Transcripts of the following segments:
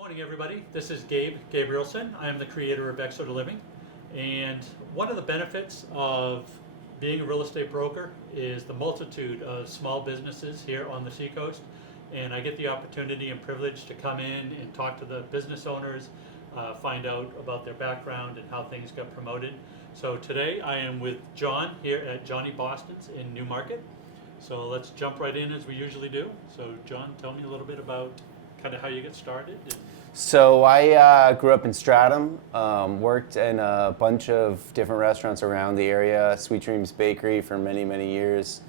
Morning, everybody. This is Gabe Gabrielson. I am the creator of Exeter Living. And one of the benefits of being a real estate broker is the multitude of small businesses here on the seacoast. And I get the opportunity and privilege to come in and talk to the business owners, find out about their background and how things got promoted. So today I am with John here at Jonny Boston's in Newmarket. So let's jump right in as we usually do. So John, tell me a little bit about kind of how you get started. So I grew up in Stratham, worked in a bunch of different restaurants around the area, Sweet Dreams Bakery for many, many years.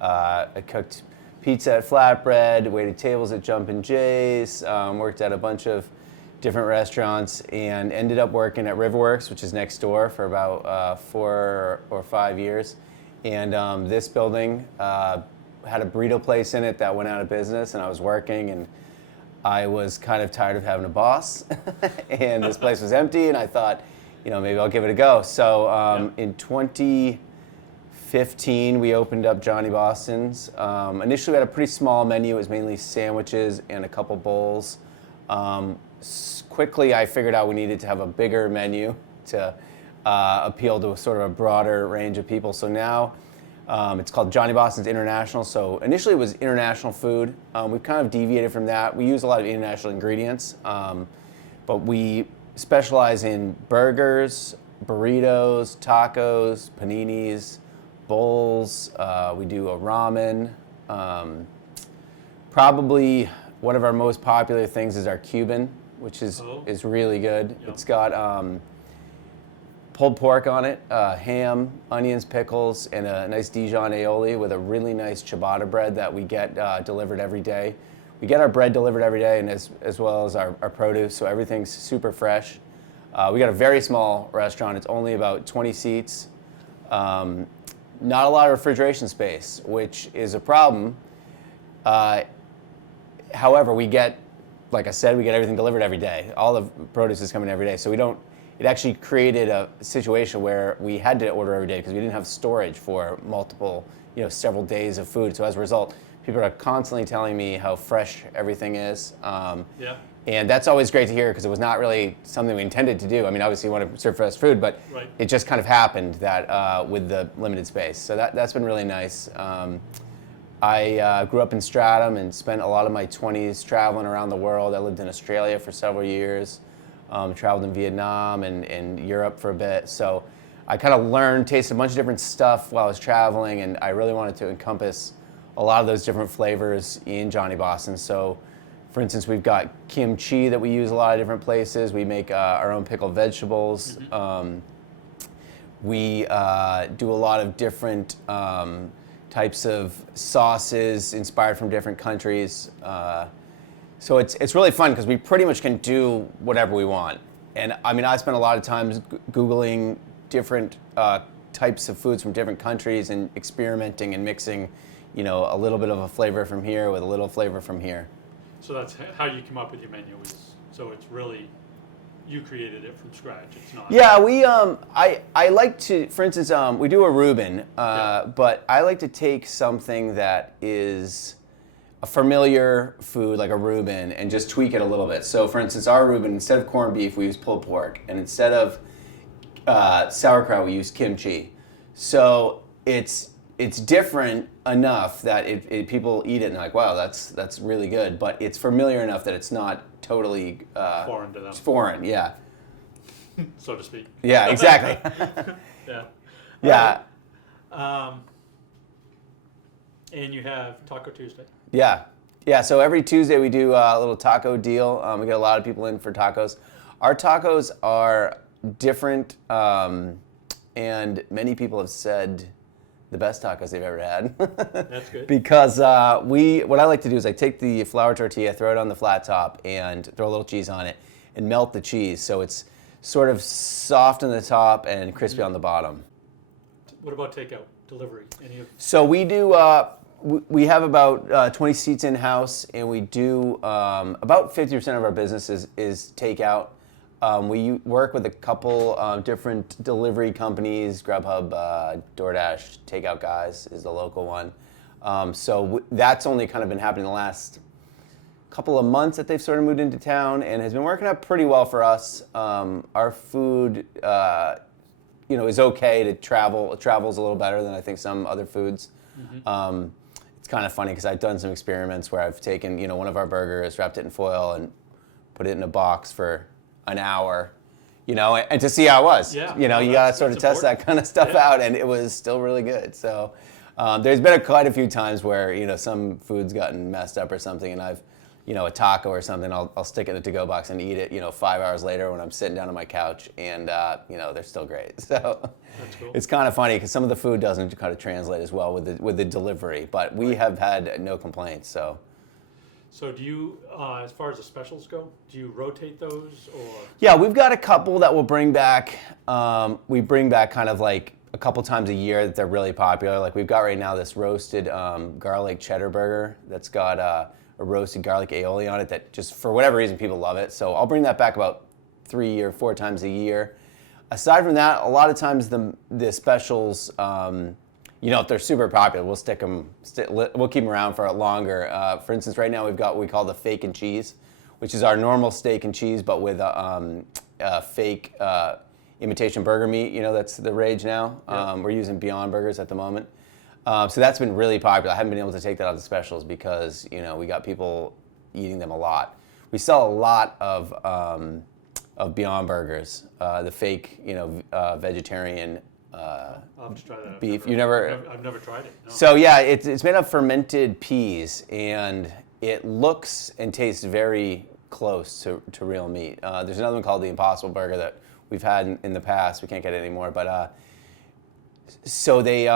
I cooked pizza at Flatbread, waited tables at Jumpin' Jay's, worked at a bunch of different restaurants, and ended up working at Riverworks, which is next door, for about 4 or 5 years. And this building had a burrito place in it that went out of business, and I was working, and I was kind of tired of having a boss, and this place was empty, and I thought, maybe I'll give it a go. So in 2015, we opened up Jonny Boston's. Initially, we had a pretty small menu. It was mainly sandwiches and a couple bowls. Quickly, I figured out we needed to have a bigger menu to appeal to a sort of a broader range of people. So now it's called Jonny Boston's International. So initially it was international food. We've kind of deviated from that. We use a lot of international ingredients, but we specialize in burgers, burritos, tacos, paninis, bowls. We do a ramen. Probably one of our most popular things is our Cuban, which is really good. Yep. It's got pulled pork on it, ham, onions, pickles, and a nice Dijon aioli with a really nice ciabatta bread that we get delivered every day. We get our bread delivered every day, and as well as our produce, so everything's super fresh. We got a very small restaurant. It's only about 20 seats. Not a lot of refrigeration space, which is a problem. However, we get, like I said, we get everything delivered every day. All the produce is coming every day, so it actually created a situation where we had to order every day because we didn't have storage for multiple, several days of food. So as a result, people are constantly telling me how fresh everything is. And that's always great to hear because it was not really something we intended to do. I mean, obviously you want to serve fresh food, but It just kind of happened that with the limited space. So that's been really nice. I grew up in Stratham and spent a lot of my 20s traveling around the world. I lived in Australia for several years. Traveled in Vietnam and Europe for a bit. So I kind of tasted a bunch of different stuff while I was traveling, and I really wanted to encompass a lot of those different flavors in Jonny Boston. So, for instance, we've got kimchi that we use a lot of different places. We make our own pickled vegetables. Mm-hmm. We do a lot of different types of sauces inspired from different countries. So it's really fun because we pretty much can do whatever we want. And I mean, I spent a lot of time Googling different types of foods from different countries and experimenting and mixing, a little bit of a flavor from here with a little flavor from here. So that's how you come up with your menu. So it's really, you created it from scratch. It's not. Yeah, I like to, for instance, we do a Reuben, but I like to take something that is a familiar food like a Reuben and just tweak it a little bit. So for instance, our Reuben, instead of corned beef, we use pulled pork, and instead of sauerkraut, we use kimchi. So it's different enough that people eat it and they're like, wow, that's really good, but it's familiar enough that it's not totally foreign to them. It's foreign, yeah. So to speak. Yeah, exactly. Yeah. And you have Taco Tuesday. Yeah. So every Tuesday we do a little taco deal. We get a lot of people in for tacos. Our tacos are different, and many people have said the best tacos they've ever had. That's good. Because what I like to do is I take the flour tortilla, throw it on the flat top, and throw a little cheese on it, and melt the cheese so it's sort of soft on the top and crispy on the bottom. What about takeout, delivery? So we do. We have about 20 seats in-house, and we do about 50% of our business is takeout. We work with a couple different delivery companies, Grubhub, DoorDash, Takeout Guys is the local one. So that's only kind of been happening the last couple of months that they've sort of moved into town, and has been working out pretty well for us. Our food, is okay to travel. It travels a little better than I think some other foods. It's kind of funny because I've done some experiments where I've taken, one of our burgers, wrapped it in foil, and put it in a box for an hour, and to see how it was. Yeah. You got to sort of test that kind of stuff out, and it was still really good. So there's been quite a few times where, some food's gotten messed up or something, and I've, a taco or something, I'll stick it in a to-go box and eat it, 5 hours later when I'm sitting down on my couch, and, they're still great. So That's cool. it's kind of funny because some of the food doesn't kind of translate as well with the delivery, but we have had no complaints, so. So do you, as far as the specials go, do you rotate those or? Yeah, we've got a couple that we'll bring back. We bring back kind of like a couple times a year that they're really popular. Like we've got right now this roasted garlic cheddar burger that's got a roasted garlic aioli on it that just for whatever reason people love it. So I'll bring that back about 3 or 4 times a year. Aside from that, a lot of times the specials, if they're super popular, we'll we'll keep them around for longer. For instance, right now we've got what we call the fake and cheese, which is our normal steak and cheese, but with a fake imitation burger meat. That's the rage now. We're using Beyond Burgers at the moment. So that's been really popular. I haven't been able to take that out of the specials because, we got people eating them a lot. We sell a lot of Beyond Burgers, the fake, vegetarian I'll have to try that. beef. I've never tried it. No. So yeah, it's made of fermented peas, and it looks and tastes very close to real meat. There's another one called the Impossible Burger that we've had in the past. We can't get it anymore, but so they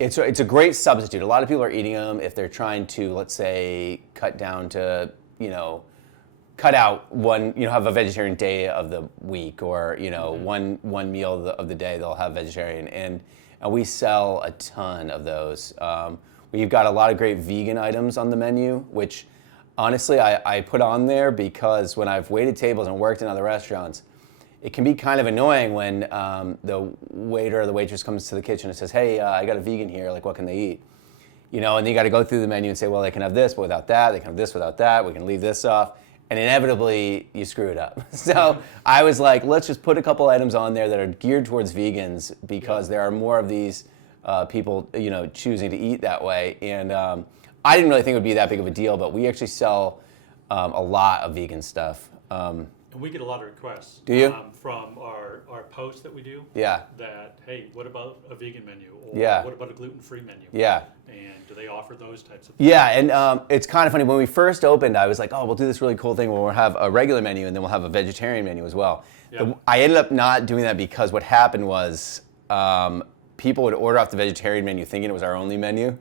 it's a great substitute. A lot of people are eating them if they're trying to, let's say, cut down to cut out one, have a vegetarian day of the week, or one meal of the day they'll have vegetarian, and we sell a ton of those. We've got a lot of great vegan items on the menu, which honestly I put on there because when I've waited tables and worked in other restaurants, it can be kind of annoying when the waiter or the waitress comes to the kitchen and says, "Hey, I got a vegan here. Like, what can they eat?" And then you got to go through the menu and say, "Well, they can have this, but without that. They can have this without that. We can leave this off." And inevitably, you screw it up. So I was like, let's just put a couple items on there that are geared towards vegans because there are more of these people, choosing to eat that way. And I didn't really think it would be that big of a deal, but we actually sell a lot of vegan stuff. And we get a lot of requests. Do you? From our posts that we do. Yeah. That, hey, what about a vegan menu? Or Yeah. what about a gluten-free menu? Yeah. And do they offer those types of things? Yeah, and it's kind of funny. When we first opened, I was like, oh, we'll do this really cool thing where we'll have a regular menu and then we'll have a vegetarian menu as well. Yeah. I ended up not doing that because what happened was people would order off the vegetarian menu thinking it was our only menu.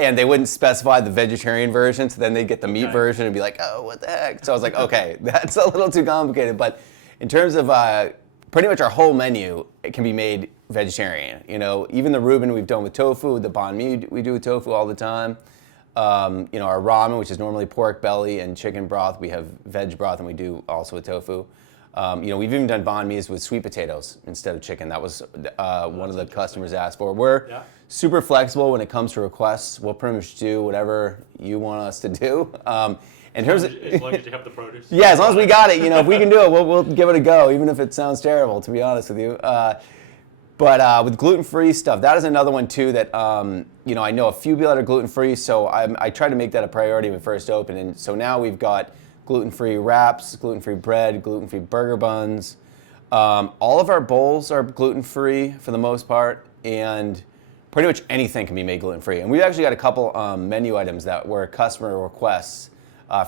And they wouldn't specify the vegetarian version, so then they'd get the meat version and be like, oh, what the heck? So I was like, okay, that's a little too complicated. But in terms of pretty much our whole menu, it can be made vegetarian. Even the Reuben we've done with tofu, the banh mi we do with tofu all the time. Our ramen, which is normally pork belly and chicken broth, we have veg broth, and we do also with tofu. We've even done banh mi's with sweet potatoes instead of chicken. That was one of the customers asked for. We're super flexible when it comes to requests. We'll pretty much do whatever you want us to do. In terms of, as long as you have the produce. Yeah, as long as we got it. If we can do it, we'll give it a go, even if it sounds terrible, to be honest with you. But with gluten-free stuff, that is another one too that I know a few people that are gluten-free, so I try to make that a priority when we first opened. And so now we've got gluten-free wraps, gluten-free bread, gluten-free burger buns. All of our bowls are gluten-free for the most part, and pretty much anything can be made gluten-free. And we've actually got a couple menu items that were customer requests.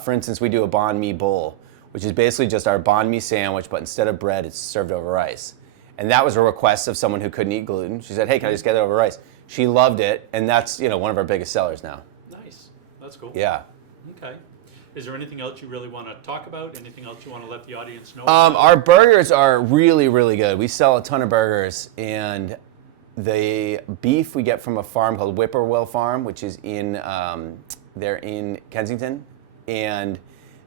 For instance, we do a banh mi bowl, which is basically just our banh mi sandwich, but instead of bread, it's served over rice. And that was a request of someone who couldn't eat gluten. She said, hey, can I just get it over rice? She loved it, and that's one of our biggest sellers now. Nice. That's cool. Yeah. Okay. Is there anything else you really want to talk about? Anything else you want to let the audience know? Our burgers are really, really good. We sell a ton of burgers, and the beef we get from a farm called Whippoorwill Farm, which is they're in Kensington, and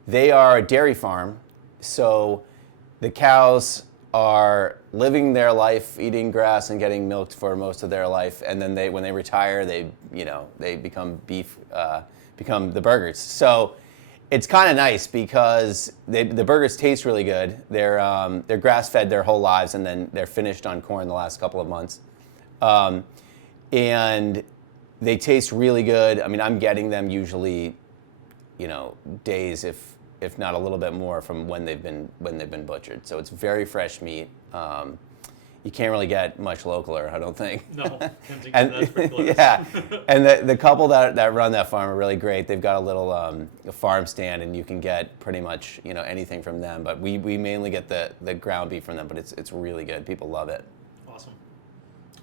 they are a dairy farm. So the cows are living their life, eating grass and getting milked for most of their life, and then when they retire, they become beef, become the burgers. So It's kind of nice because the burgers taste really good. They're grass fed their whole lives, and then they're finished on corn the last couple of months, and they taste really good. I mean, I'm getting them usually, days if not a little bit more from when they've been butchered. So it's very fresh meat. You can't really get much localer, I don't think. No, Kensington, And that's pretty close. yeah, and the couple that run that farm are really great. They've got a little farm stand, and you can get pretty much anything from them. But we mainly get the ground beef from them. But it's really good. People love it. Awesome.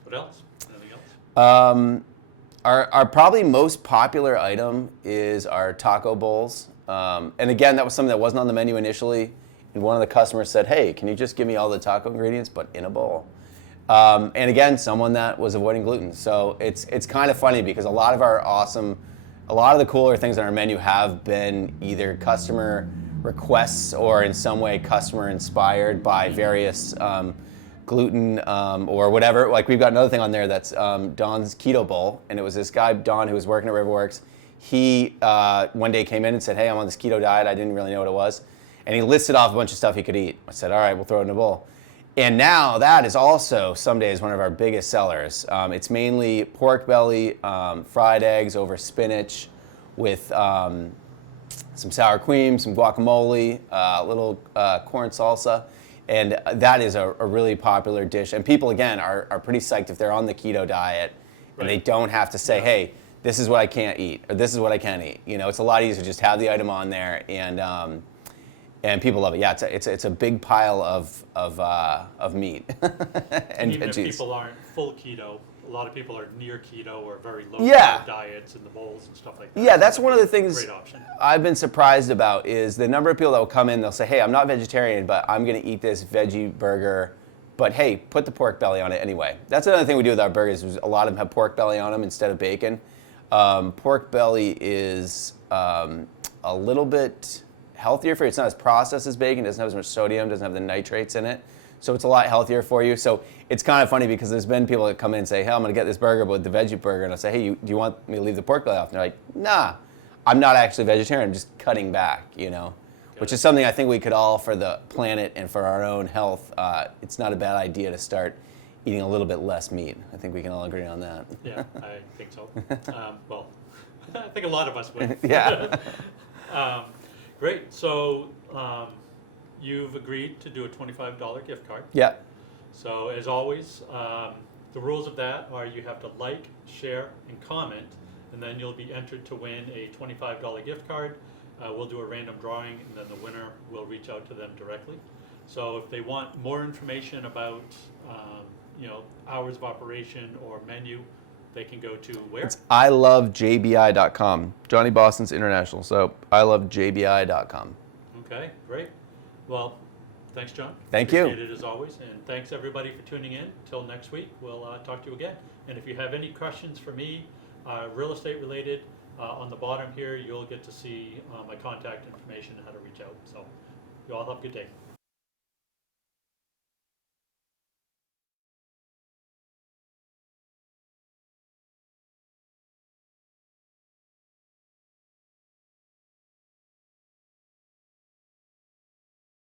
What else? Anything else? Our probably most popular item is our taco bowls. And again, that was something that wasn't on the menu initially. And one of the customers said, "Hey, can you just give me all the taco ingredients, but in a bowl?" And again, someone that was avoiding gluten. So it's kind of funny because a lot of the cooler things on our menu have been either customer requests or in some way customer inspired by various gluten or whatever. Like we've got another thing on there that's Don's Keto Bowl, and it was this guy, Don, who was working at Riverworks. He one day came in and said, "Hey, I'm on this keto diet. I didn't really know what it was." And he listed off a bunch of stuff he could eat. I said, "All right, we'll throw it in a bowl." And now that is also some days one of our biggest sellers. It's mainly pork belly, fried eggs over spinach with some sour cream, some guacamole, a little corn salsa. And that is a really popular dish. And people, again, are pretty psyched if they're on the keto diet and they don't have to say, "Hey, this is what I can't eat," or "This is what I can eat." It's a lot easier to just have the item on there, and people love it. Yeah, it's a big pile of meat and even veggies. if people aren't full keto, a lot of people are near keto or very low Yeah. carb diets in the bowls and stuff like that. Yeah, that's one of the things Great option. I've been surprised about is the number of people that will come in, they'll say, "Hey, I'm not vegetarian, but I'm going to eat this veggie burger, but hey, put the pork belly on it anyway." That's another thing we do with our burgers is a lot of them have pork belly on them instead of bacon. Pork belly is a little bit healthier for you. It's not as processed as bacon, doesn't have as much sodium, doesn't have the nitrates in it. So it's a lot healthier for you. So it's kind of funny because there's been people that come in and say, "Hey, I'm going to get this burger with the veggie burger." And I'll say, "Hey, do you want me to leave the pork belly off?" And they're like, "Nah, I'm not actually vegetarian. I'm just cutting back," which is something I think we could all, for the planet and for our own health, it's not a bad idea to start eating a little bit less meat. I think we can all agree on that. Yeah, I think so. Well, I think a lot of us would. Yeah. Great. So you've agreed to do a $25 gift card. Yeah. So as always, the rules of that are you have to like, share, and comment, and then you'll be entered to win a $25 gift card. We'll do a random drawing, and then the winner will reach out to them directly. So if they want more information about, hours of operation or menu, they can go to where? It's ilovejbi.com. Johnny Boston's International. So ilovejbi.com. Okay, great. Well, thanks, John. Thank you. Appreciate it as always, and thanks everybody for tuning in. Till next week, we'll talk to you again. And if you have any questions for me, real estate related, on the bottom here, you'll get to see my contact information and how to reach out. So you all have a good day.